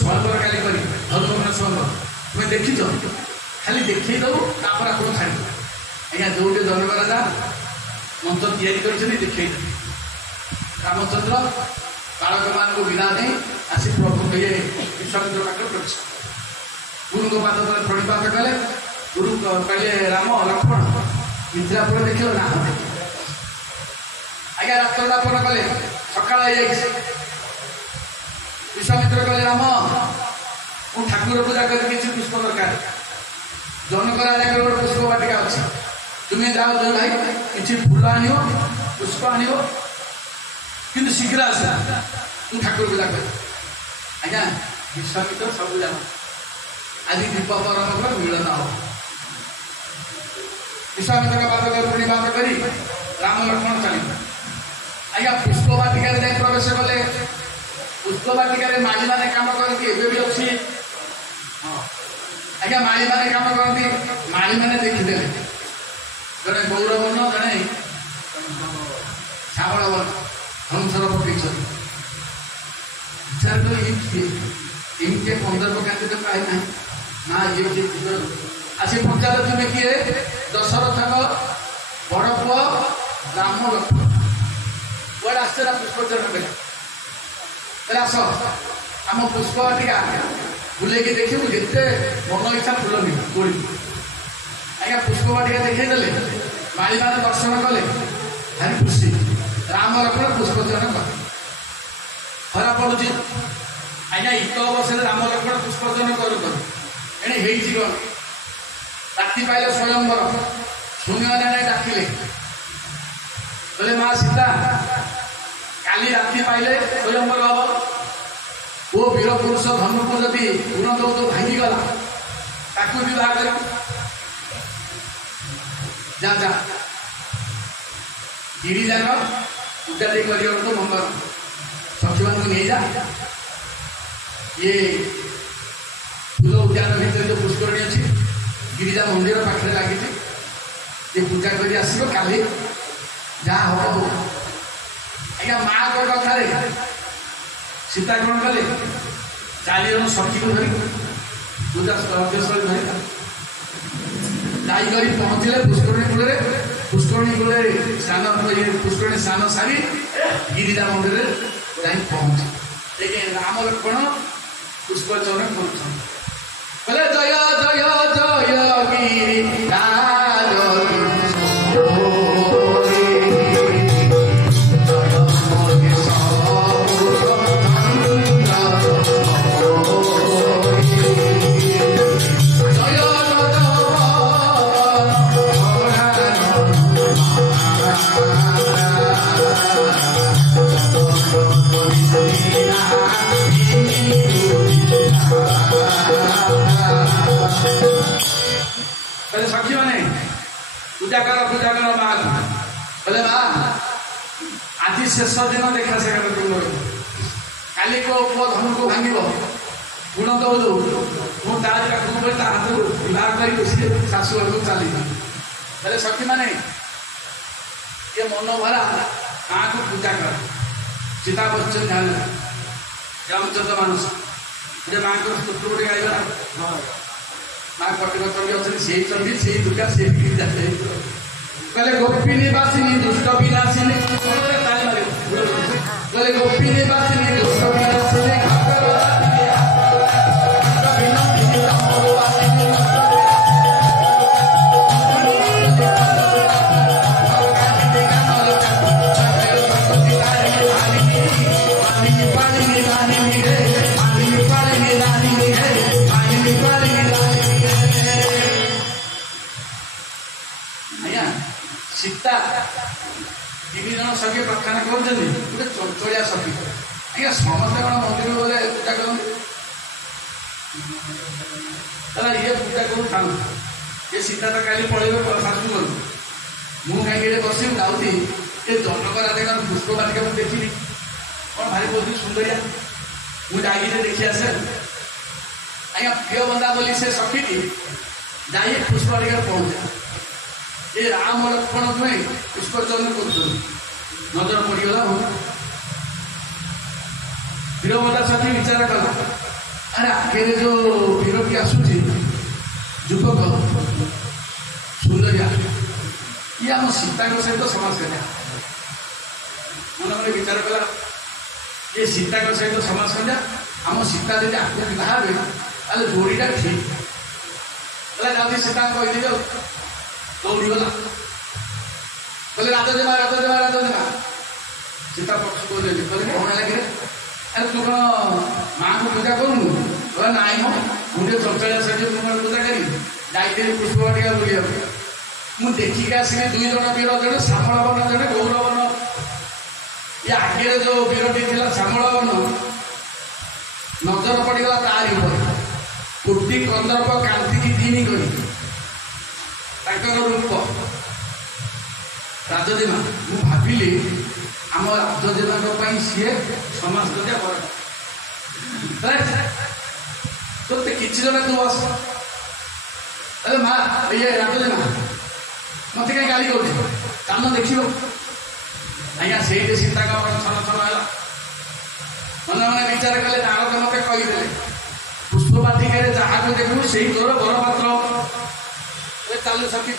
स्वयंवर काली कर हनुमान स्वयंवर तुम्हें देखीच खाली देखी दो तापर आप छाड़ आज्ञा जो जनक राजा मंत्र या देखे रामचंद्र बालक मान विदा नहीं आसी प्रभु ये विश्वामित्र पाठ कर गुरु को पाद तले प्रणिपात कले गुरु कहले राम लक्ष्मण मिथिलापुर देख ना आज्ञा रात्र दापन कले सका विश्वामित्र कहले राम मु ठाकुर पूजा कर पुष्प दरकार जनक राजा गोटे पुष्प बाटिका अच्छी तुम्हें जाओ जो भाई किसी फूल आन पुष्प आन कि शीघ्र आस ठाकुर पूजा कर आज्ञा विश्वामित्र सब जान आज दीप परम मिलन हो विश्वामित्र का पाद प्रणिपात करी राम लक्ष्मण चली आज्ञा पुष्प बाटिका जाए प्रवेश कले पुष्प बाटिका माली मैंने कम करती एवं भी अच्छी आज्ञा माली मैंने कम करती माली मैंने देखीदे जड़े गौरवर्ण जड़े श्यामल वर्ण हंसर पकड़ विचार इनके 15 पकाते तो पाए ना ये आसी पचार तुम्हें किए दशरथ बड़ पुआ राम लक्ष्मण बड़े आश्चर्य पुष्पचरण पे आस आम पुष्प टीका बुले देखू जिते मन इच्छा फुल तोड़ी आज्ञा पुष्प बाटिका देखईदे माली मैंने दर्शन कले भारी खुशी राम लक्ष्मण पुष्पचरण कले खरा पड़ुची आज्ञा इत अवसर राम लक्ष्मण पुष्पचरण करूँ एणे हो राति पाइले स्वयंवर शुणिया डाकिले बोले माँ सीता काली राति पाइले स्वयंवर हम वो वीर पुरुष धनु को जदि गुण दौद भांगीगला ताकू भी बाहर कर जा जा गिरिजार पूजा दे कर मंगल सखी मान नहीं जा ये फूल उद्यान भर जो पुष्करणी अच्छी गिरिजा मंदिर पाखे लगी ये पूजा कर आसो काली जहाँ हम हो आज्ञा माँ को कथा सीता कौन कले 4 जन सखी को धरी पूजा स्थल धरी जाई पहुँचले पुष्करणी कूल स्नान पुष्करणी स्नान सारी गिरिजा मंदिर जा पहुँचे राम लक्ष्मण पुष्पचरण कर जय जय जय गिरी सखी मैंने पूजा कर माँ बोले माँ आज शेष दिन देखा से तुम काली को पुओ धनु को भांग गुण दौदू मुझे हाथ बाहर कर शाशु घर को चली बोले सखी मैंने ये मन भरा माँ को पूजा कर सीता बच्चन ध्यान रामचंद्र मानस माँ को स्तोत्र गोटे गाईगला माँ कटिक चंडी अच्छे से चंडी से दुर्गा से कहले गोपी निवासिनी दुष्ट विनाशिनी कहले गोपी निवासिनी दुष्ट विनाशिनी सीता 3 जन सखी प्रार्थना कर गोटे चंचलिया सखी आज्ञा समस्त कौन मंदिर गले पूजा कर ये पूजा करूँ ये सीता तो काली पड़े शाशु घर मुझे बस जाऊँगी ये जनक राजा पुष्प बाटिका मुझे देखी कौन भारी बहुत सुंदरिया मुझे देखी आसे आज्ञा प्रिय बंदा बोली से सखी जाइए पुष्प बाटिका पहुँचा ये राम लक्ष्मण तुम्हें पुष्पचरण कर नजर पड़गला वीरभद्रा सखी विचार कला ଆରେ ଆଗରେ ଯୋଉ ବିରଟି ଆସୁଛି ଯୁବକ ସୁନ୍ଦରିଆ ଇଏ ଆମ ସୀତାଙ୍କ ସହିତ ସମାଜ କରିବା ମନେ ମନେ ବିଚାର କଲା ଇଏ ସୀତାଙ୍କ ସହିତ ସମାଜ କରିବା ଆମ ସୀତା ଯଦି ଆଗକୁ ବାହାରେ ତାହେଲେ ଯୋଡ଼ିଟା ଠିକ ବୋଲେ ଯଦି ସୀତା କହିଦେବି ଆଉ ଦୌଡ଼ିଗଲା କହିଲେ ରାଜଜେମା ରାଜଜେମା ରାଜଜେମା ସୀତା ପକ୍ଷକୁ କହିଲେ କଣ ଲାଗିଲେ ଆରେ ତୁ କଣ ମାଆଙ୍କୁ ପୂଜା କରୁନୁ କହିଲେ ନାଇଁ ମ ମୁଁ ଟିକେ ଚଞ୍ଚଳିଆ ସେଠି ତୁ କଣ ପୂଜା କରିବି ଯାଇଥିଲି ପୁଷ୍ପବାଟିକା ବୁଲିବାକୁ ମୁଁ ଦେଖିକି ଆସିଲି 2 ଜଣ ବୀର ଜଣେ ଶ୍ୟାମଳ ବନ ଜଣେ ଗୌରବନ ଏ ଆଗରେ ଯୋଉ ବୀରଟି ଥିଲା ଶ୍ୟାମଳ ବନ ନଜର ପଡ଼ିଗଲା ତାରି ଉପରେ କୋଟି କନ୍ଦର୍ପ କାନ୍ତିକି ଦିନି କରି ତାଙ୍କର ରୂପ ରାଜଜେମା ମୁଁ ଭାବିଲି ଆମ ରାଜଜେମାଙ୍କ ପାଇଁ ସିଏ ସମାଜ କରିବା ବଡ଼ ତୋତେ କିଛି ଜଣ ତୁ ବସ ଆରେ ମା ଇଏ ରାଜଜେମା ମତେ କାହିଁ ଗାଳି କରୁଛି ଚାଲ ଦେଖିବ ଆଜ୍ଞା ସେଇଠି ସୀତାଙ୍କ ଛନ ଛନ ହେଲା ମନେ ମନେ ବିଚାର କଲେ ନାରଦ ମତେ କହିଦେଲେ ପୁଷ୍ପବାଟିକାରେ ଯାହାକୁ ଦେଖିବୁ ସେଇ ତୋର ବରପାତ୍ର ଚାଲୁ ସଖୀ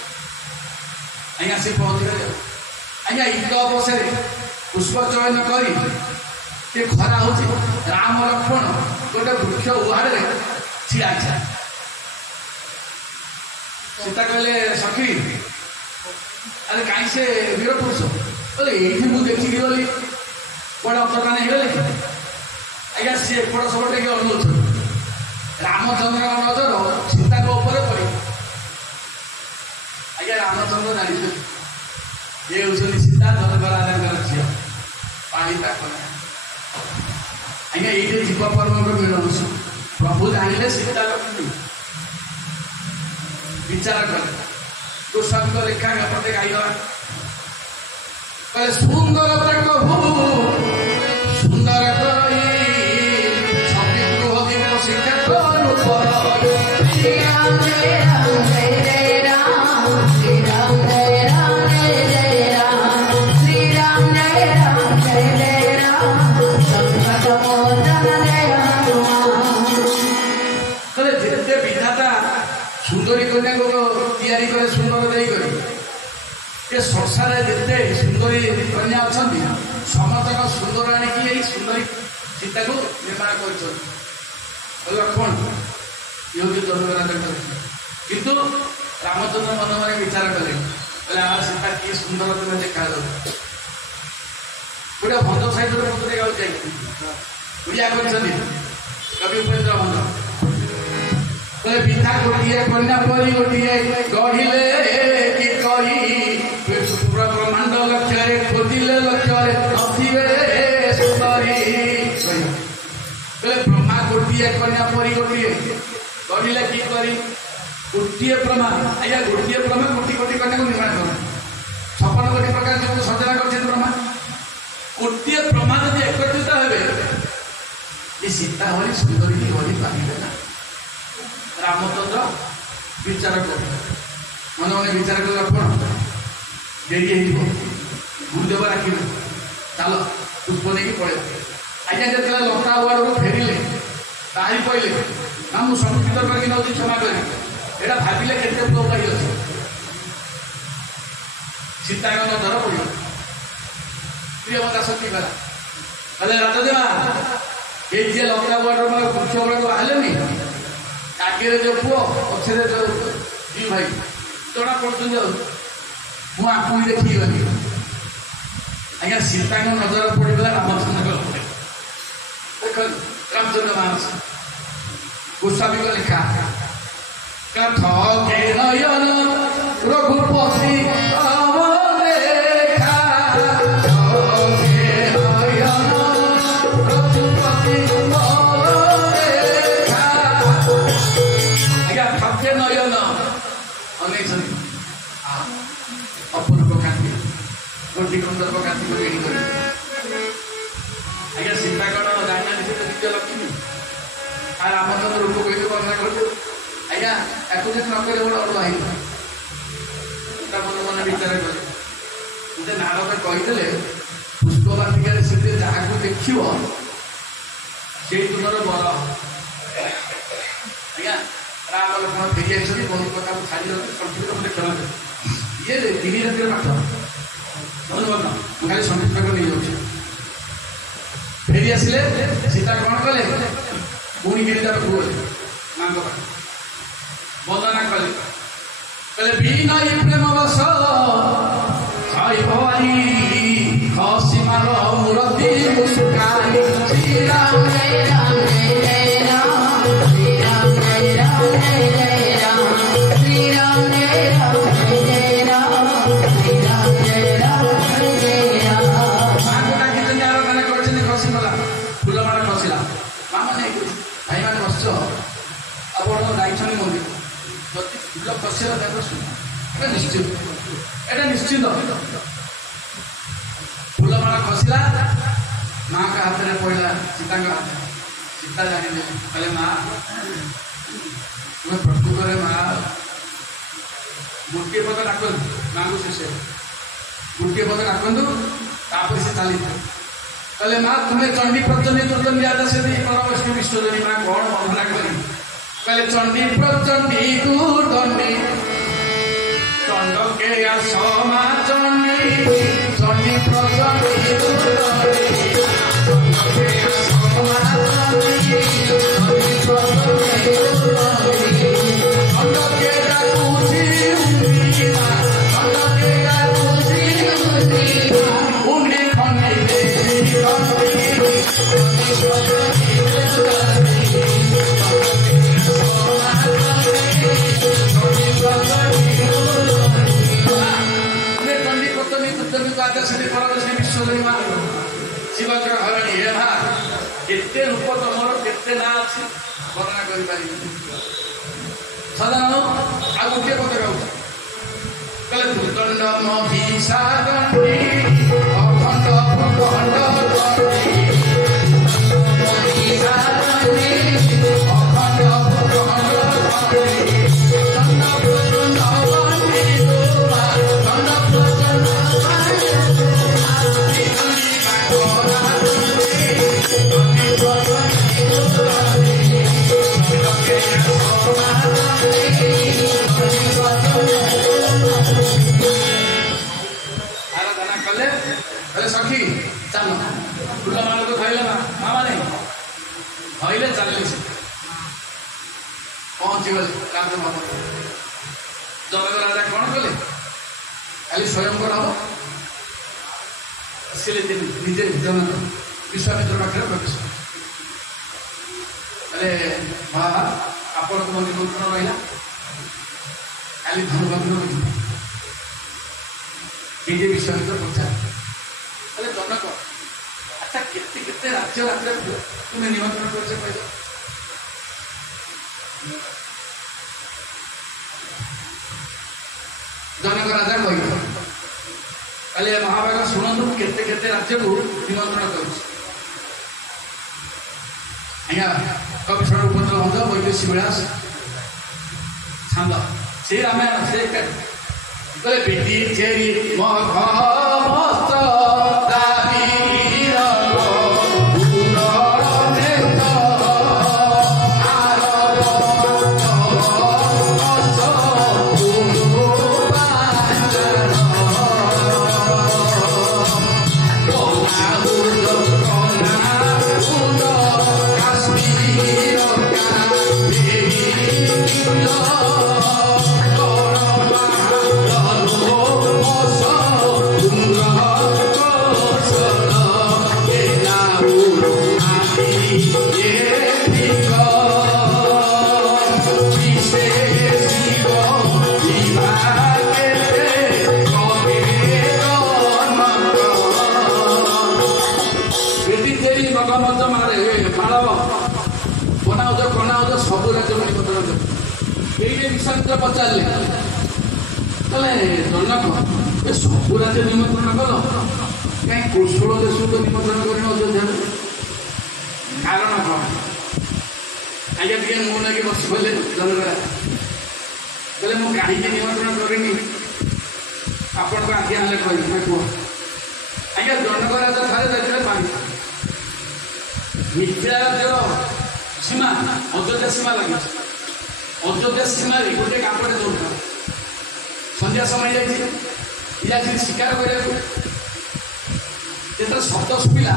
ଆଜ୍ଞା ସେ ପହଞ୍ଚିଲେ ଆଜ୍ଞା ଇଦ ଅବସରରେ ପୁଷ୍ପ ଚୟନ କରି ଟିକେ ଖରା ହଉଛି ରାମ ଲକ୍ଷ୍ମଣ ଗୋଟେ ବୃକ୍ଷ ଉହାଡ଼ରେ ଛିଡ଼ା ହେଇଥିଲା ସୀତା କହିଲେ ସଖୀ ଆରେ କାହିଁ ସେ ବୀର ପୁରୁଷ କହିଲେ ଏଇଠି ମୁଁ ଦେଖିକି ଗଲି କୁଆଡ଼େ ଅତର୍କାନ ହେଇଗଲେ କି ଆଜ୍ଞା ସିଏ ଏପଟ ସେପଟ ଟିକେ ଅନଉଛନ୍ତି ରାମଚନ୍ଦ୍ରଙ୍କ ନଜର ସୀତାଙ୍କ ଉପରେ ପଡ଼ିବ ଆଜ୍ଞା ରାମଚନ୍ଦ୍ର ଜାଣିଛନ୍ତି ଇଏ ହେଉଛନ୍ତି ସୀତା ଜନକରାଜଙ୍କର ଝିଅ ପାଳିତା କନ୍ୟା ଆଜ୍ଞା ଏଇଠି ଜୀବ ପର୍ବଙ୍କ ମିଳନ ପ୍ରଭୁ ଜାଣିଲେ ସୀତା ଲକ୍ଷ୍ମୀ ବିଚାର କଲେ ଗୋସ୍ୱାମୀଙ୍କ ଲେଖା ଏପଟେ ଗାଇଗଲା କହିଲେ ସୁନ୍ଦର ତାଙ୍କ ଭୂ ସୁନ୍ଦର କରି ଛବି ଗୃହ ଦିବ ଶିକ୍ଷା କରୁ ଯେତେ ବିଧାତା ସୁନ୍ଦରୀ କନ୍ୟାକୁ ତିଆରି করে ସୁନ୍ଦର ଦେଇକରି ଏ ସଂସାରରେ ଯେତେ ସୁନ୍ଦରୀ କନ୍ୟା ଅଛନ୍ତି ସମସ୍ତଙ୍କ ସୁନ୍ଦର ଆଣିକି ଏଇ ସୁନ୍ଦରୀ ସୀତାକୁ ନିର୍ମାଣ କରିଛନ୍ତି ଲକ୍ଷ୍ମଣ ଇଏ ହେଉଛି ଜନକରାଜଙ୍କର କିନ୍ତୁ ରାମଚନ୍ଦ୍ର ମନେ ମନେ ବିଚାର କଲେ କହିଲେ ଆମର ସୀତା କି ସୁନ୍ଦର ତୁମେ ଦେଖାଯାଉଛି ଗୋଟେ ଭଞ୍ଜ ସାହିତ୍ୟରେ ମତେ ଦେଖାଉଛି ଓଡ଼ିଆ କରିଛନ୍ତି କବି ଉପେନ୍ଦ୍ର ଭଞ୍ଜ କହିଲେ ପିତା ଗୋଟିଏ କନ୍ୟା ପରି ଗୋଟିଏ ଗଢ଼ିଲେ କି କରି ବ୍ରହ୍ମାଣ୍ଡ ଲକ୍ଷ୍ୟରେ ଖୋଜିଲେ ଲକ୍ଷ୍ୟରେ ନଥିବେ ସୁନ୍ଦରୀ କହିଲେ ବ୍ରହ୍ମା ଗୋଟିଏ କନ୍ୟା ପରି ଗୋଟିଏ ଗଢ଼ିଲେ କି କରି ଗୋଟିଏ ବ୍ରହ୍ମା ଆଜ୍ଞା ଗୋଟିଏ ବ୍ରହ୍ମା କୋଟି କୋଟି କନ୍ୟାକୁ ନିର୍ମାଣ କରେ 56 କୋଟି ପ୍ରକାର ଯୋଉ ସଜନା କରିଛନ୍ତି ବ୍ରହ୍ମା ଗୋଟିଏ ବ୍ରହ୍ମା ଯଦି ଏକତ୍ରିତ ହେବେ ଏ ସୀତା ଭଳି ସୁନ୍ଦରୀ ଗଢ଼ି ପାରିବେ ନା ରାମଚନ୍ଦ୍ର ବିଚାର କଲେ ମନେ ମନେ ବିଚାର କଲେ ଲକ୍ଷ୍ମଣ ଡେରି ହେଇଯିବ ଗୁରୁଦେବ ରାଖିବେ ଚାଲ ପୁଷ୍ପ ନେଇକି ପଳେଇବ ଆଜ୍ଞା ଯେତେବେଳେ ଲଙ୍କା ୱାର୍ଡରୁ ଫେରିଲେ ବାହାରି ପଡ଼ିଲେ ନା ମୁଁ ସଂସ୍କୃତ କରିକି ନେଉଛି କ୍ଷମା କରିବି ଏଇଟା ଭାବିଲେ କେତେ ପୁଅ ପାଇ ଅଛି ସୀତାଙ୍କ ନଜର ପଡ଼ିବ ପ୍ରିୟମତା ଶକ୍ତି କଲା କହିଲେ ରାଜଜେମା ଏଇ ଯିଏ ଲଙ୍କା ୱାର୍ଡର ମାନେ ବୃକ୍ଷ ବେଳକୁ ବାହାରିଲେନି ଆଗରେ ଯୋଉ ପୁଅ ପଛରେ ଯୋଉ ଦି ଭାଇ ଜଣା ପଡୁଛନ୍ତି ଆଉ ମୁଁ ଆଙ୍କୁ ଦେଖିକି ଗଲି ଆଜ୍ଞା ସୀତାଙ୍କ ନଜର ପଡ଼ିଗଲା ରାମଚନ୍ଦ୍ରଙ୍କ ଉପରେ ଦେଖନ୍ତୁ ରାମଚନ୍ଦ୍ର ମାନସ ଗୋସ୍ୱାମୀଙ୍କ ଲେଖା ଥକେ ନୟନ ରଘୁପତି ଅପୂର୍ବ କାନ୍ତି ଗୋଟି କନ୍ଦର୍ପ କାନ୍ତି କରି ଏଠି କରି ଆଜ୍ଞା ସୀତା କଣ ଜାଣିନାହାନ୍ତି ସେ ଦ୍ୱିତୀୟ ଲକ୍ଷ୍ମୀ ଆଉ ରାମଚନ୍ଦ୍ର ରୂପ କହିଲେ ବର୍ଣ୍ଣନା କରୁଛୁ ଆଜ୍ଞା ତାକୁ ଯଦି ନ କଲେ ଗୋଟେ ଅଡୁଆ ହେଇଯିବ ତା ମନେ ମନେ ବିଚାର କଲେ ଗୋଟେ ନାରଦ କହିଦେଲେ ପୁଷ୍ପବାଟିକାରେ ସେ ଯାହାକୁ ଦେଖିବ ସେଇ ତୁମର ବର ଆଜ୍ଞା ରାମ ଲକ୍ଷ୍ମଣ ଫେରି ଆସିଛନ୍ତି ବହୁତ ପ୍ରକାର ଛାଡ଼ି ସଂସ୍କୃତ ମୋତେ କ୍ଷମା ଦେବେ ଇଏ 3 ରାତିର ପାଠ ବୁଝିପାରୁନ ମୁଁ ଖାଲି ସଂସ୍କୃତ ନେଇଯାଉଛି ଫେରି ଆସିଲେ ସୀତା କ'ଣ କଲେ ପୁଣି ଗିରିଜା ପାଖକୁ ଗଲେ ମାଙ୍କ ପାଖ ବନ୍ଦନା କଲେ କହିଲେ ବିନୟୀ ପ୍ରେମ ବସ ଛାଇ ଭବାନୀ ହସି ମାର ମୂରତି ମୁସ୍କାନି ଶ୍ରୀରାମ ଜୟ ରାମ ଜୟ ଜୟ ରାମ ଶ୍ରୀରାମ ଜୟ ରାମ ଜୟ ଜୟ ରାମ ଶ୍ରୀରାମ ଜୟ ରାମ ଜୟ ଜୟ ରାମ ଶ୍ରୀରାମ ଜୟ ରାମ ଜୟ ଜୟ ରାମ ମାଙ୍କୁ ଡାକିଛନ୍ତି ଆରାଧନା କରିଛନ୍ତି ଖସି ଗଲା ଫୁଲମାଳ ଖସିଲା ମା ମାନେ ଭାଇମାନେ ବସିଛ ଆପଣ ଯାଇଛନ୍ତି ମନ୍ଦିର ଯଦି ଫୁଲ ଖସିଲା ତାକୁ ଏଇଟା ନିଶ୍ଚିତ ଫୁଲମାଳ ଖସିଲା ମାଙ୍କ ହାତରେ ପଡ଼ିଲା ସୀତାଙ୍କ ହାତରେ ସୀତା ଜାଣିଲେ କହିଲେ ମା ତୁମେ ପ୍ରକୃତରେ ମା ଗୋଟିଏ ପଦ ଡାକନ୍ତୁ ମାଙ୍କୁ ଶେଷ ଗୋଟିଏ ପଦ ଡାକନ୍ତୁ ତାପରେ ସେ ଚାଲିଥିଲେ କହିଲେ ମା ତୁମେ ଚଣ୍ଡୀ ପ୍ରଚଣ୍ଡୀ ଦୁର୍ଦଣ୍ଡୀ ଆଦର୍ଶ ଦେଇ କର ବୈଷ୍ଣବ ବିଶ୍ୱଜନୀ ମା କ'ଣ ବନ୍ଦନା କରିବି କହିଲେ ଚଣ୍ଡୀ ପ୍ରଚଣ୍ଡୀ ଦୁର୍ଦଣ୍ଡୀ চণ্ডকে সমা চণ্ডী চণ্ডী প্রচণ্ডী দুর্দণ্ডী চণ্ডকে সমা চণ্ডী চণ্ডী প্রচণ্ডী দুর্দণ্ডী চণ্ডকে ডাকুছি উন্ডীমা চণ্ডকে ডাকুছি উন্ডীমা উন্ডী খণ্ডী দেবী চণ্ডী চণ্ডী প্রচণ্ডী দুর্দণ্ডী চণ্ডকে সমা চণ্ডী চণ্ডী প্রচণ্ডী ଶିବଙ୍କର ଘରଣୀ ହେ ମା କେତେ ରୂପ ତମର କେତେ ନାଁ ଅଛି ବର୍ଣ୍ଣନା କରିପାରିବି ସାଧାରଣ ଆଉ ଗୋଟିଏ ପଦ ଗାଉଛି କହିଲେ ଦୁର୍ଦଣ୍ଡ ମହିଷା ଦଣ୍ଡୀ ଅଖଣ୍ଡ ଭୂଖଣ୍ଡ ଦଣ୍ଡୀ ମହିଷା ଦଣ୍ଡୀ ଅଖଣ୍ଡ ଭୂଖଣ୍ଡ ଦଣ୍ଡୀ ଚଣ୍ଡ ପ୍ରଚଣ୍ଡ ଦଣ୍ଡୀ ଗୋମା ଚଣ୍ଡ ପ୍ରଚଣ୍ଡ ଆରାଧନା କଲେ ସଖୀ ଚାଲ ଫୁଲମାନଙ୍କୁ ଧଇଲେ ମା ମାନେ ଧଇଲେ ଚାଲିଲେ ସେ ପହଞ୍ଚିଗଲେ ରାଜ ଭବନ ଜନକ ରାଜା କ'ଣ କଲେ ଖାଲି ସ୍ୱୟଂବର ହବ ଆସିଲେ ନିଜେ ଜନକ ବିଶ୍ୱାମିତ୍ର ପାଖରେ ପ୍ରବେଶ କଲେ ମା ଆପଣଙ୍କ ନିମନ୍ତ୍ରଣ ରହିଲା କାଲି ଧନୁଭଦ୍ର ଯିବେ ନିଜେ ବିଶ୍ୱାମିତ୍ର ପଚାର କହିଲେ ଜନକ ଆଚ୍ଛା କେତେ କେତେ ରାଜ୍ୟ ରାଜ୍ୟରେ ତୁମେ ନିମନ୍ତ୍ରଣ କରିଛ କହିଲ ଜନକ ରାଜା କହିଲେ କହିଲେ ମହାଭାଗ ଶୁଣନ୍ତୁ ମୁଁ କେତେ କେତେ ରାଜ୍ୟକୁ ନିମନ୍ତ୍ରଣ କରୁଛି ଆଜ୍ଞା କବିଶରଣ ଉପେନ୍ଦ୍ର ଭଞ୍ଜ ବୈଦେଶୀ ବିଳାସ ଛାନ୍ଦ ସେଇ ରାମାୟଣ ସେ କହିଲେ ପିଟି ଚେରି ମସ୍ତ ସବୁ ରାଜ୍ୟ ନିମନ୍ତ୍ରଣ ଦେବ ଏଇଠି ବିଶ୍ୱାମିତ୍ର ପଚାରିଲେ କହିଲେ ଜନକ ଏ ସବୁ ରାଜ୍ୟ ନିମନ୍ତ୍ରଣ କଲ କାହିଁ କୌଶଳ ଦେଶକୁ ତ ନିମନ୍ତ୍ରଣ କରିନ ଅଯୋଧ୍ୟାରେ କାରଣ କ'ଣ ଆଜ୍ଞା ଟିକେ ମୁଁ ନେଇକି ବସି ପଡ଼ିଲେ ଜନକ ରାଜା କହିଲେ ମୁଁ କାହିଁକି ନିମନ୍ତ୍ରଣ କରିନି ଆପଣଙ୍କ ଆଜ୍ଞା ହେଲେ କହିବି ନା କୁହ ଆଜ୍ଞା ଜନକ ରାଜା ଥରେ ଯାଇଥିଲେ ପାଣି ମିଥ୍ୟା ରାଜ୍ୟର ସୀମା ସୀମା ଅଯୋଧ୍ୟା ସୀମା ଲାଗିଛି। ଅଯୋଧ୍ୟା ସୀମାରେ ଗୋଟିଏ କାପଟେ ଦୌଡ଼ିଲା। ସନ୍ଧ୍ୟା ସମୟ ଯାଇଥିଲି ଶିକାର କରିବାକୁ। ଯେତେବେଳେ ଶବ୍ଦ ଶୁଭିଲା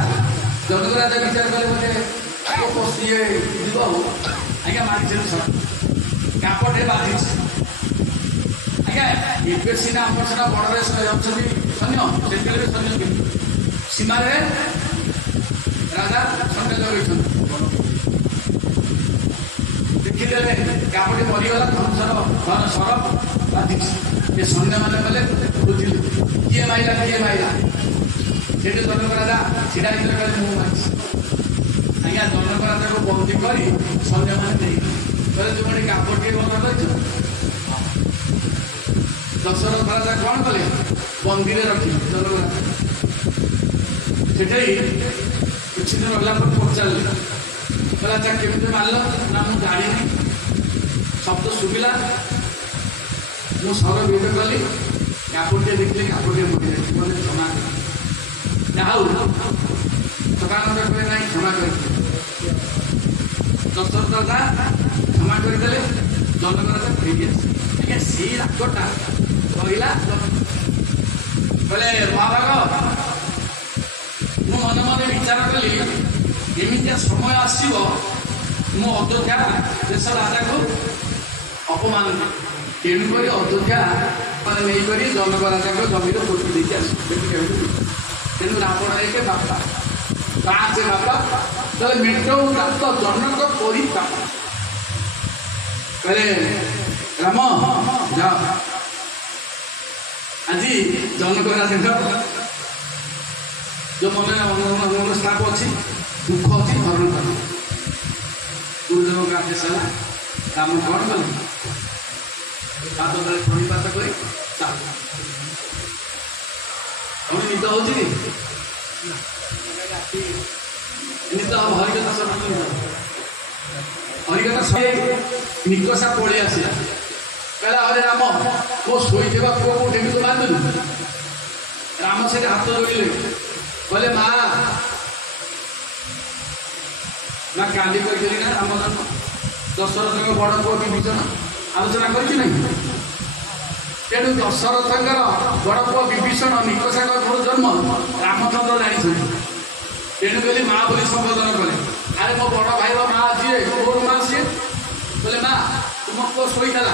ଜନକ ରାଜା ବିଚାର କଲେ ବୋଧେ ଇଏ ଯିବ ଆଉ ଆଜ୍ଞା ମାରିଛନ୍ତି କାପଟେ ବାଜିଛି। ଆଜ୍ଞା ଏବେ ସିନା ଆମର ସିନା ବଡ଼ରେ ଅଛନ୍ତି ସୈନ୍ୟ, ସେତେବେଳେ ବି ସୈନ୍ୟ କିନ୍ତୁ ସୀମାରେ ରାଜା ସୈନ୍ୟ ଲଗେଇଛନ୍ତି। ଦେଖିଦେଲେ କାପଟେ ମରିଗଲା, ଧନସର ବାଜିଛି। ଏ ସୈନ୍ୟମାନେ ଗଲେ ବୁଝିଲେ କିଏ ମାଇଲା। ସେଠି ଜନକ ରାଜା ଛିଡ଼ା ହେଇଥିଲେ କହିଲେ ମୁଁ ମାରିଛି। ଆଜ୍ଞା ଜନକ ରାଜାକୁ ବନ୍ଦୀ କରି ସୈନ୍ୟମାନେ ନେଇ କହିଲେ ତୁ ଗୋଟେ କାପଟିଏ ଭଲ କରିଛୁ। ଦଶରଥ ରାଜା କ'ଣ କଲେ? ବନ୍ଦୀରେ ରଖିଲେ ଜନକ ରାଜା। ସେଠି କିଛି ଦିନ ରହିଲା ପରେ ପଚାରିଲେ କହିଲେ ଆଚ୍ଛା କେମିତି ମାରିଲ? ନା ମୁଁ ଜାଣିନି, ଶବ୍ଦ ଶୁଭିଲା, ମୁଁ ସର ବିଭେଦ କଲି, କାପଟିଏ ଦେଖିଲି, କାପଟିଏ ମରିଯାଇଛି, ମୋତେ କ୍ଷମା କଲି। ଯାହା ହଉ ସକାଳ କଲେ ନାହିଁ, କ୍ଷମା କରିଥିଲେ। ଦଶରଥ ରାଜା କ୍ଷମା କରିଦେଲେ, ଜନକ ରାଜା ଫେରି ଆସିଲେ। ଆଜ୍ଞା ସେଇ ରାଗଟା ରହିଲା। କହିଲେ ମହାଭାଗ, ମୁଁ ମନେ ମନେ ବିଚାର କଲି ଏମିତିଆ ସମୟ ଆସିବ ମୁଁ ଅଯୋଧ୍ୟା ଦେଶ ରାଜାକୁ ଅପମାନ କଲି। ତେଣୁକରି ଅଯୋଧ୍ୟା ମାନେ ନେଇକରି ଜନକ ରାଜାଙ୍କ ଜମିରେ ପୋତି ଦେଇକି ଆସିବେ। ତେଣୁ ରାବଣ ଏକେ ବାପା ପାଞ୍ଚ ବାପା ତାହେଲେ ମେଣ୍ଟଉ ପ୍ରାପ୍ତ ଜନକ ପରିତାପ। କହିଲେ ରାମ ଯାଅ ଆଜି ଜନକ ରାଜାଙ୍କ ଯୋଉ ମନସ୍ତାପ ଅଛି, ଦୁଃଖ ଅଛି, ହରଣ କର। ଗୁରୁଦେବଙ୍କ ଆଦେଶ ହେଲା। ରାମ କ'ଣ କଲେ? ପାଦ ତଳେ ପ୍रणिपात କରି ଚାଲ। ତମେ ନିଦ ହଉଛି କି? ନିଦ ହବ। ହରିକଥା ଶୁଣ, ହରିକଥା ଶୁଣି ନିକଷା ପଳେଇ ଆସିଲା। କହିଲା ହରେ ରାମ, ମୋ ଶୋଇଥିବା ପୁଅକୁ ଉଠେଇକି ତୁ ମାରିଦେଲୁ। ରାମ ସେଠି ହାତ ଯୋଡ଼ିଲେ, କହିଲେ ମା କାଲି କହିଥିଲି ନା ରାମ ଜନ୍ମ ଦଶରଥଙ୍କ ବଡ଼ ପୁଅ ବିଭୀଷଣ ଆଲୋଚନା କରିଛି ନାହିଁ। ତେଣୁ ଦଶରଥଙ୍କର ବଡ଼ ପୁଅ ବିଭୀଷଣ ନିକଷାଙ୍କ ଘର ଜନ୍ମ ରାମଚନ୍ଦ୍ର ଜାଣିଛନ୍ତି। ତେଣୁ କହିଲେ ମା ବୋଲି ସମ୍ବୋଧନ କଲେ। ଆରେ ମୋ ବଡ଼ ଭାଇର ମା ଯିଏ, ମୋର ମା ସିଏ। କହିଲେ ମା ତୁମ ପୁଅ ଶୋଇଥିଲା,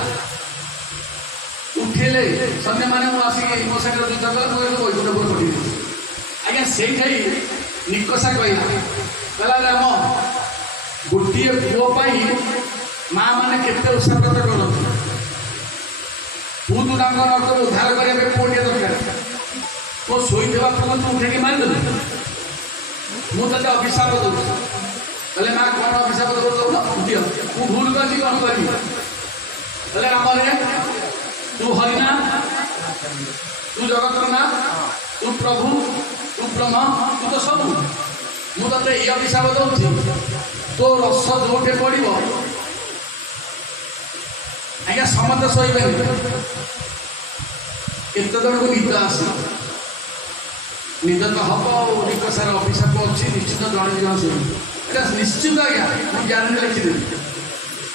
ଉଠିଲେ ସୈନ୍ୟମାନେ ମୁଁ ଆସିକି ମୋ ସାଙ୍ଗରେ ଯୁଦ୍ଧ କଲେ, ମୁଁ ଏବେ ବୈକୁଣ୍ଠପୁର ପଠେଇଦେଲି। ଆଜ୍ଞା ସେଇଠାଇ ନିକଷା କହିଲା ରାମ, ଗୋଟିଏ ପୁଅ ପାଇଁ ମା ମାନେ କେତେ ଉତ୍ସାହବ୍ରତ କରନ୍ତି। ବହୁତ ତାଙ୍କ ନର୍କକୁ ଉଦ୍ଧାର କରିବା ପାଇଁ ପୁଅଟିଏ ଦରକାର। ମୋ ଶୋଇଥିବା ପୁଅକୁ ତୁ ଉଠେଇକି ମାରିଦେଲୁ, ମୁଁ ତତେ ଅଭିଶାପ ଦଉଛି। କହିଲେ ମା କ'ଣ ଅଭିଶାପ ଦଉଛ? ଦିଅ, ମୁଁ ଭୁଲ କରିଛି, କ'ଣ କରିବି? କହିଲେ ରାମରେ ତୁ ହରିନା, ତୁ ଜଗତର ନା, ତୁ ପ୍ରଭୁ, ତୁ ବ୍ରହ୍ମ, ତୁ ତ ସବୁ। ମୁଁ ତତେ ଏଇ ଅଭିଶାପ ଦଉଛି, ତୋ ରସ ଯୋଉଠି ପଡ଼ିବ ଆଜ୍ଞା ସମସ୍ତେ ଶୋଇବେନି। କେତେ ଜଣଙ୍କୁ ନିଦ ଆସିବ? ନିଦ ତ ହବ ଆଉ। ନିକଷାର ଅଭିଶାପ ଅଛି, ନିଶ୍ଚିତ ଜଣେ ଜଣ ଶୋଇବ। ଏଇଟା ନିଶ୍ଚିତ ଆଜ୍ଞା, ମୁଁ ଜ୍ଞାନରେ ଲେଖିଦେବି।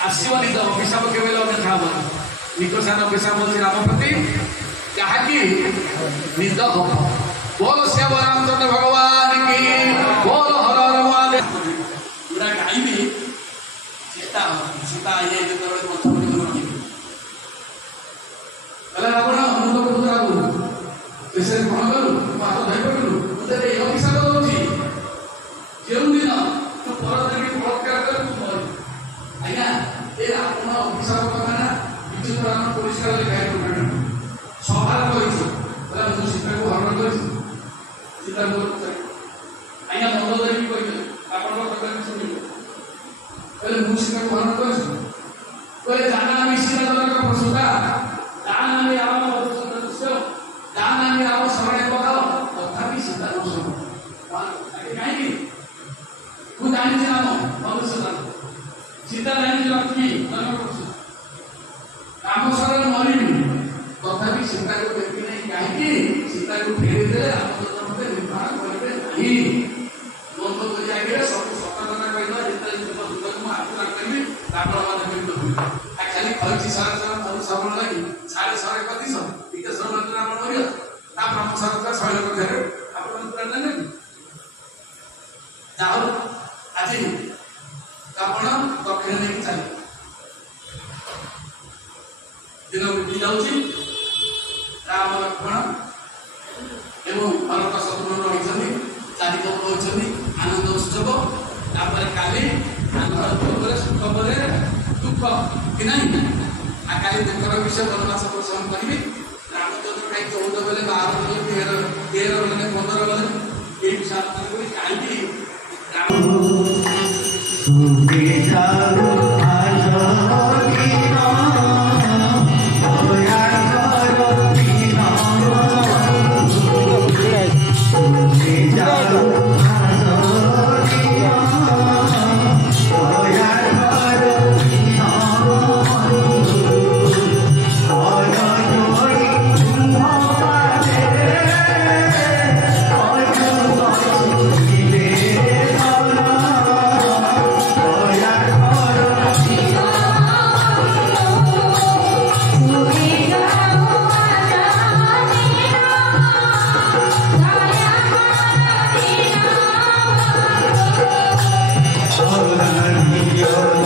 ଆସିବ ନିଦ, ଅଭିଶାପ କେବେ ଅନ୍ୟଥା ହବ। ନିକଷାର ଅଭିଶାପ ଅଛି ରାମ ପ୍ରତି, କାହାକି ନିଦ ହବ। ବୋଲ ଶ୍ୟାମ ରାମଚନ୍ଦ୍ର ଭଗବାନ କି, ବୋଲ ହର ହର ମହାଦେବ। ପୁରା ଗାଇବି ସୀତା ଇଏ ଯେତେବେଳେ ପ୍ରଥମ କହିଲା ରାବଣ, ମୁଁ ତ ବହୁତ ରାଗୁ, ଶେଷରେ କ'ଣ କଲୁ? ମୁଁ ହାତ ଧରି ପଡ଼ିଲୁ, ମୁଁ ତତେ ଏଇ ଅଭିଶାପ ଦଉଛି, ଯେଉଁଦିନ ତୁ ପରଦେବୀ ବଳାତ୍କାର କରି ତୁ ମରି। ଆଜ୍ଞା ଏ ରାବଣ ଅଭିଶାପ କଥା ନା ବିଜୁ ପୁରାଣ ପରିଷ୍କାର ଲେଖା ସଭାରେ କହିଛି। କହିଲା ମୁଁ ସୀତାକୁ ହରଣ କରିଛି, ସୀତାକୁ ଆଜ୍ଞା ମନ ଧରିକି କହିଥିଲେ ଆପଣଙ୍କ କଥା ଶୁଣିବେ। କହିଲେ ମୁଁ ସୀତାକୁ ହରଣ କରିଛି। କହିଲେ ଜାନା ଆମେ ସୀତା ଜନକ ପ୍ରସୁତା, ଜାନାମି ରାମ ମଧୁସୂଦନ ଦୃଶ୍ୟ, ଜାନାମି ରାମ ଶରଣେ ପଦାଅ, ତଥାପି ସୀତା ଦୋଷ। କାହିଁକି? ମୁଁ ଜାଣିଛି ରାମ ମଧୁସୂଦନ, ସୀତା ଜାଣିଛି ଲକ୍ଷ୍ମୀ ଜନକ ପ୍ରସୁତା। ରାମ ଶରଣ ମରିନି, ତଥାପି ସୀତାକୁ ଦେଖି ନାହିଁ। କାହିଁକି? ସୀତାକୁ ଫେରିଦେଲେ ରାମଚନ୍ଦ୍ର ମତେ ନିର୍ମାଣ କରିବେ ନାହିଁ। ବନ୍ଧ କରି ଆଗରେ ସବୁ ସତ କଥା କହିଦେବା, ଯେତେବେଳେ ମୁଁ ଆଖୁ ଆପଣ ମାନେ କେମିତି ହୁଏ ଖାଲି କହିଛି ସରକାର ସବୁ ସବଳ ଲାଗି 1.5% ବିଦେଶ ମାତ୍ର ଆପଣ କରିବ ତା ପ୍ରମୁଖ ସରକାର 100 ଲକ୍ଷ ଆପଣ ପ୍ଲାନ ନେବେ ଯାଉ ଆଜି ଆପଣ ଦକ୍ଷିଣ ନେଇକି ଚାଲିବେ ଦିନ ବିତି ଯାଉଛି ରାମ ଲକ୍ଷ୍ମଣ ଏବଂ ଭରତ ଶତ୍ରୁଘ୍ନ ରହିଛନ୍ତି ଚାରିଜଣ ରହିଛନ୍ତି ଆନନ୍ଦ ଉତ୍ସବ ତାପରେ କାଲି ଆନନ୍ଦ ପରେ ସୁଖ ପରେ ଦୁଃଖ କି ନାହିଁ ଆଉ କାଲି ଦୁଃଖର ବିଷୟ ବନବାସ ପ୍ରସଙ୍ଗ କରିବି ରାମଚନ୍ଦ୍ର କାହିଁ 14 ବେଲେ 12 ବେଲେ 13 ବେଲେ 15 ବେଲେ এই বিশাল করে কাহিনী Your